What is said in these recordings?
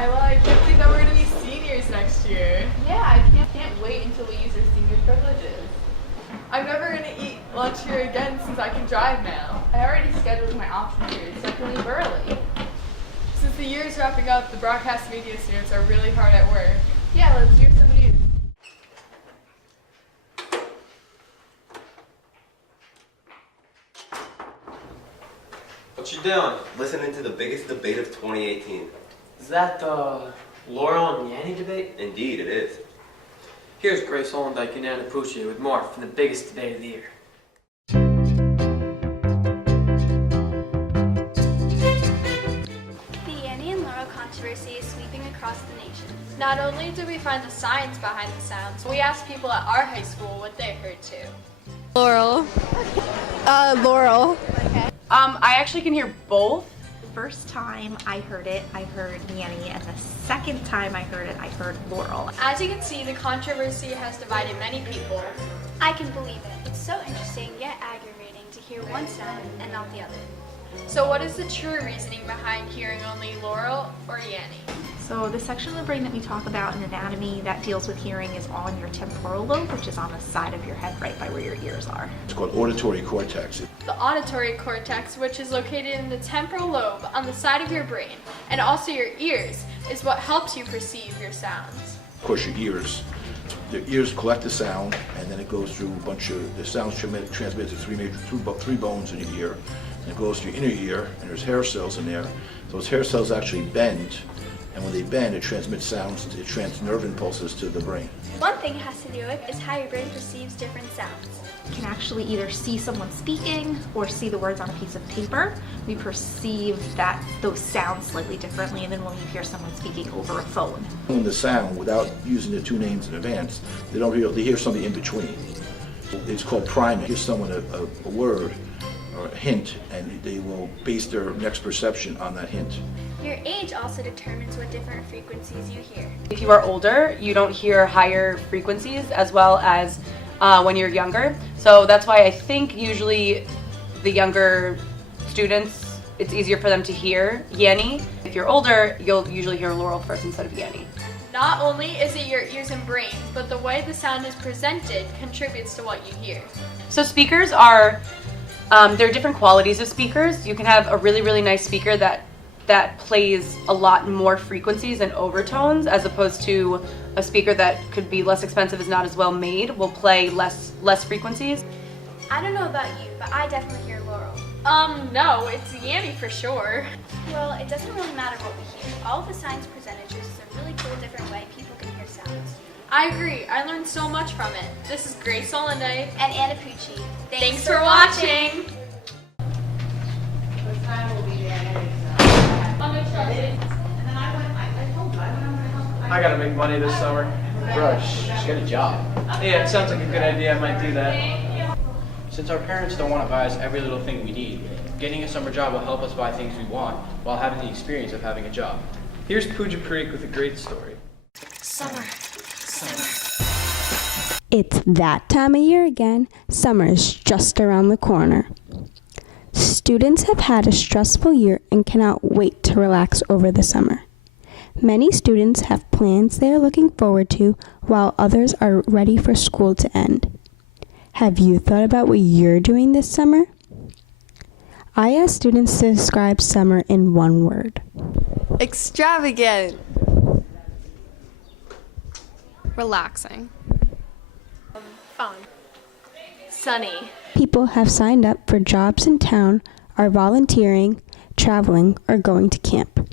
Kyla, I can't believe that we're going to be seniors next year. Yeah, I can't wait until we use our senior privileges. I'm never going to eat lunch here again since I can drive now. I already scheduled my option period, so I can leave early. Since the year is wrapping up, the broadcast media students are really hard at work. Yeah, let's hear some news. What you doing? Listening to the biggest debate of 2018. Is that the Laurel and Yanny debate? Indeed, it is. Here's Grace Holendike and Anna Pucci with more from the biggest debate of the year. The Yanny and Laurel controversy is sweeping across the nation. Not only did we find the science behind the sounds, we asked people at our high school what they heard too. Laurel. Laurel. I actually can hear both. First time I heard it, I heard Yanny, and the second time I heard it, I heard Laurel. As you can see, the controversy has divided many people. I can believe it. It's so interesting yet aggravating to hear one sound and not the other. So what is the true reasoning behind hearing only Laurel or Yanny? So the section of the brain that we talk about in anatomy that deals with hearing is on your temporal lobe, which is on the side of your head right by where your ears are. It's called auditory cortex. The auditory cortex, which is located in the temporal lobe on the side of your brain, and also your ears, is what helps you perceive your sounds. Of course, your ears collect the sound, and then it goes through a bunch of, the sounds transmitted to three bones in your ear, and it goes to your inner ear, and there's hair cells in there. Those hair cells actually bend, and when they bend, it transmits sounds, it transmits nerve impulses to the brain. One thing it has to do with is how your brain perceives different sounds. You can actually either see someone speaking or see the words on a piece of paper. We perceive those sounds slightly differently than when you hear someone speaking over a phone. When the sound, without using the two names in advance, they hear something in between. It's called priming. Give someone a word or a hint, and they will base their next perception on that hint. Your age also determines what different frequencies you hear. If you are older, you don't hear higher frequencies as well as when you're younger. So that's why I think usually the younger students, it's easier for them to hear Yanny. If you're older, you'll usually hear Laurel first instead of Yanny. Not only is it your ears and brain, but the way the sound is presented contributes to what you hear. So speakers are, there are different qualities of speakers. You can have a really, really nice speaker that plays a lot more frequencies and overtones, as opposed to a speaker that could be less expensive, is not as well made, will play less frequencies. I don't know about you, but I definitely hear Laurel. No, it's Yanny for sure. Well, it doesn't really matter what we hear. All of the science presented shows us a really cool different way people can hear sounds. I agree, I learned so much from it. This is Grace Holendike And Anna Pucci. Thanks for watching! I gotta make money this summer. Bro, she's got a job. Yeah, it sounds like a good idea. I might do that. Since our parents don't want to buy us every little thing we need, getting a summer job will help us buy things we want while having the experience of having a job. Here's Pooja Parikh with a great story. Summer. It's that time of year again. Summer is just around the corner. Students have had a stressful year and cannot wait to relax over the summer. Many students have plans they are looking forward to, while others are ready for school to end. Have you thought about what you're doing this summer? I asked students to describe summer in one word. Extravagant. Relaxing. Fun. Sunny. People have signed up for jobs in town, are volunteering, traveling, or going to camp.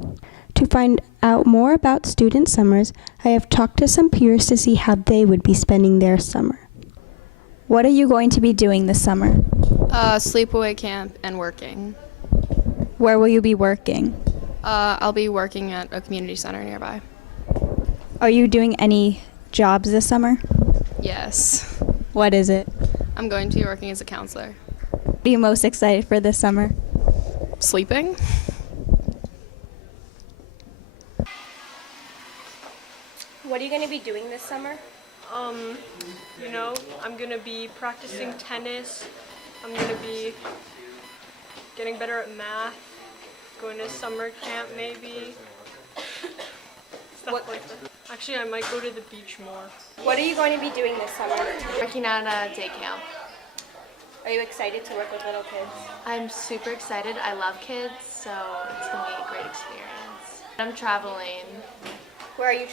To find out more about student summers, I have talked to some peers to see how they would be spending their summer. What are you going to be doing this summer? Sleepaway camp and working. Where will you be working? I'll be working at a community center nearby. Are you doing any jobs this summer? Yes. What is it? I'm going to be working as a counselor. What are you most excited for this summer? Sleeping. What are you going to be doing this summer? I'm going to be practicing tennis. I'm going to be getting better at math, going to summer camp maybe. Actually, I might go to the beach more. What are you going to be doing this summer? Working at a day camp. Are you excited to work with little kids? I'm super excited. I love kids, so it's going to be a great experience. I'm traveling. Where are you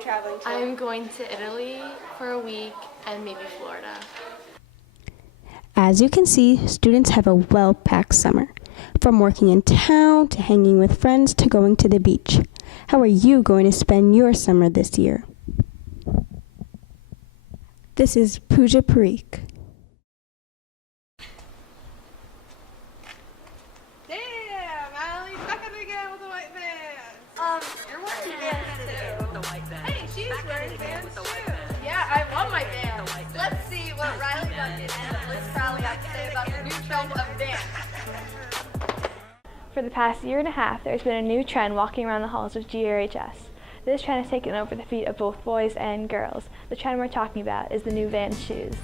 traveling to? I'm going to Italy for a week and maybe Florida. As you can see, students have a well-packed summer, from working in town to hanging with friends to going to the beach. How are you going to spend your summer this year? This is Pooja Parikh. Damn, Allie, back up again with the white vans. You're wearing vans too. The white vans. Hey, she's wearing vans too. Yeah, I love my vans. Let's see what Riley Duncan and Liz Crowley have to say about the new trend of vans. For the past year and a half, there's been a new trend walking around the halls of GRHS. This trend has taken over the feet of both boys and girls. The trend we're talking about is the new Vans shoes.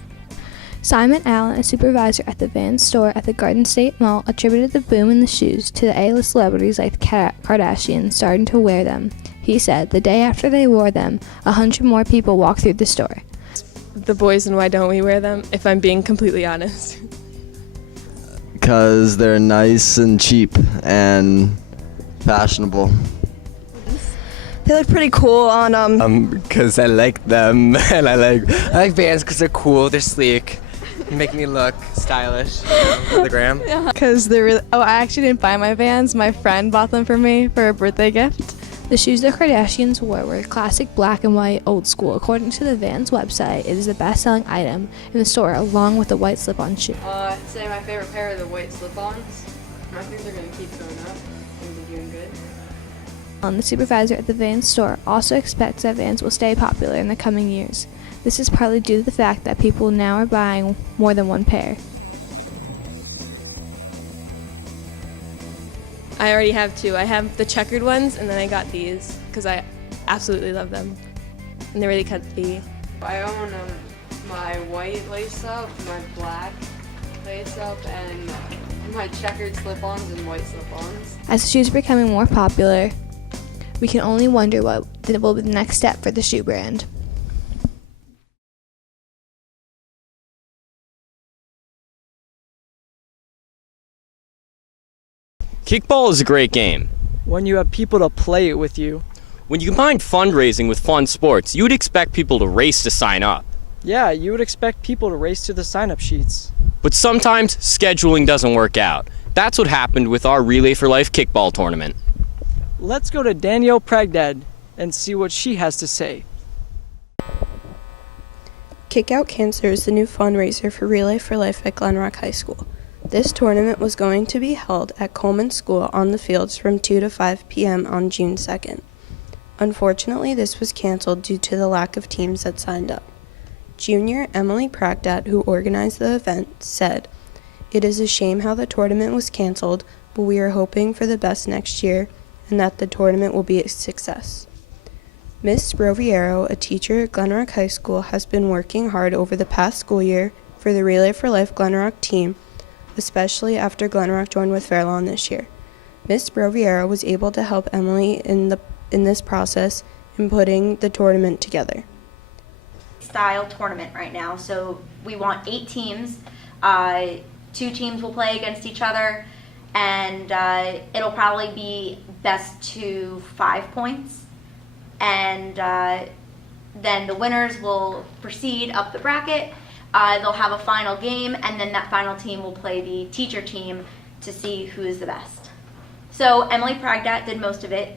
Simon Allen, a supervisor at the Vans store at the Garden State Mall, attributed the boom in the shoes to the A-list celebrities like the Kardashians starting to wear them. He said the day after they wore them, 100 more people walked through the store. The boys and why don't we wear them, if I'm being completely honest? Because they're nice and cheap and fashionable. They look pretty cool on because I like them and I like Vans because they're cool, they're sleek, make me look stylish, for the gram. Because they're really, I actually didn't buy my Vans. My friend bought them for me for a birthday gift. The shoes the Kardashians wore were classic black and white old school. According to the Vans website, it is the best-selling item in the store along with the white slip-on shoe. I'd say my favorite pair are the white slip-ons. I think they're going to keep going up. I think they're doing good. The supervisor at the Vans store also expects that Vans will stay popular in the coming years. This is partly due to the fact that people now are buying more than one pair. I already have two. I have the checkered ones and then I got these because I absolutely love them. And they're really comfy. I own my white lace-up, my black lace-up, and my checkered slip-ons and white slip-ons. As the shoes are becoming more popular, we can only wonder what will be the next step for the shoe brand. Kickball is a great game. When you have people to play it with you. When you combine fundraising with fun sports, you would expect people to race to sign up. Yeah, you would expect people to race to the sign-up sheets. But sometimes scheduling doesn't work out. That's what happened with our Relay for Life kickball tournament. Let's go to Danielle Pragdad and see what she has to say. Kick Out Cancer is the new fundraiser for Relay for Life at Glen Rock High School. This tournament was going to be held at Coleman School on the fields from 2 to 5 p.m. on June 2nd. Unfortunately, this was canceled due to the lack of teams that signed up. Junior Emily Pragdat, who organized the event, said, "It is a shame how the tournament was canceled, but we are hoping for the best next year and that the tournament will be a success." Ms. Roviero, a teacher at Glen Rock High School, has been working hard over the past school year for the Relay for Life Glen Rock team, especially after Glen Rock joined with Fairlawn this year. Ms. Roviero was able to help Emily in this process in putting the tournament together. Style tournament right now, so we want 8 teams. 2 teams will play against each other, and it'll probably be best to 5 points, and then the winners will proceed up the bracket. They'll have a final game, and then that final team will play the teacher team to see who is the best. So Emily Pragdat did most of it.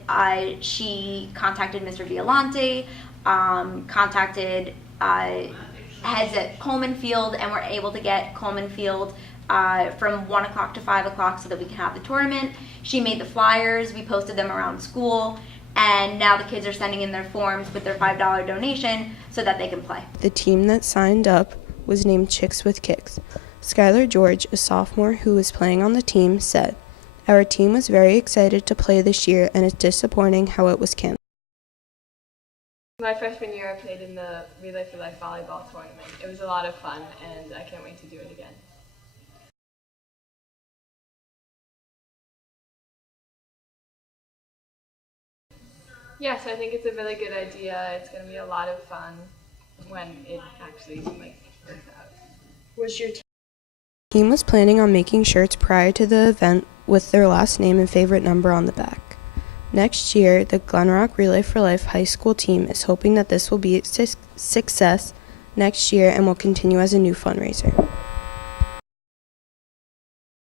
She contacted Mr. Violante, contacted heads at Coleman Field, and were able to get Coleman Field from 1 o'clock to 5 o'clock so that we can have the tournament. She made the flyers, we posted them around school, and now the kids are sending in their forms with their $5 donation so that they can play. The team that signed up was named Chicks with Kicks. Skylar George, a sophomore who was playing on the team, said, "Our team was very excited to play this year, and it's disappointing how it was canceled." My freshman year, I played in the Relay for Life volleyball tournament. It was a lot of fun, and I can't wait to do it again. Yes, I think it's a really good idea. It's going to be a lot of fun when it actually works out. Was your team was planning on making shirts prior to the event with their last name and favorite number on the back. Next year, the Glen Rock Relay for Life high school team is hoping that this will be a success next year and will continue as a new fundraiser.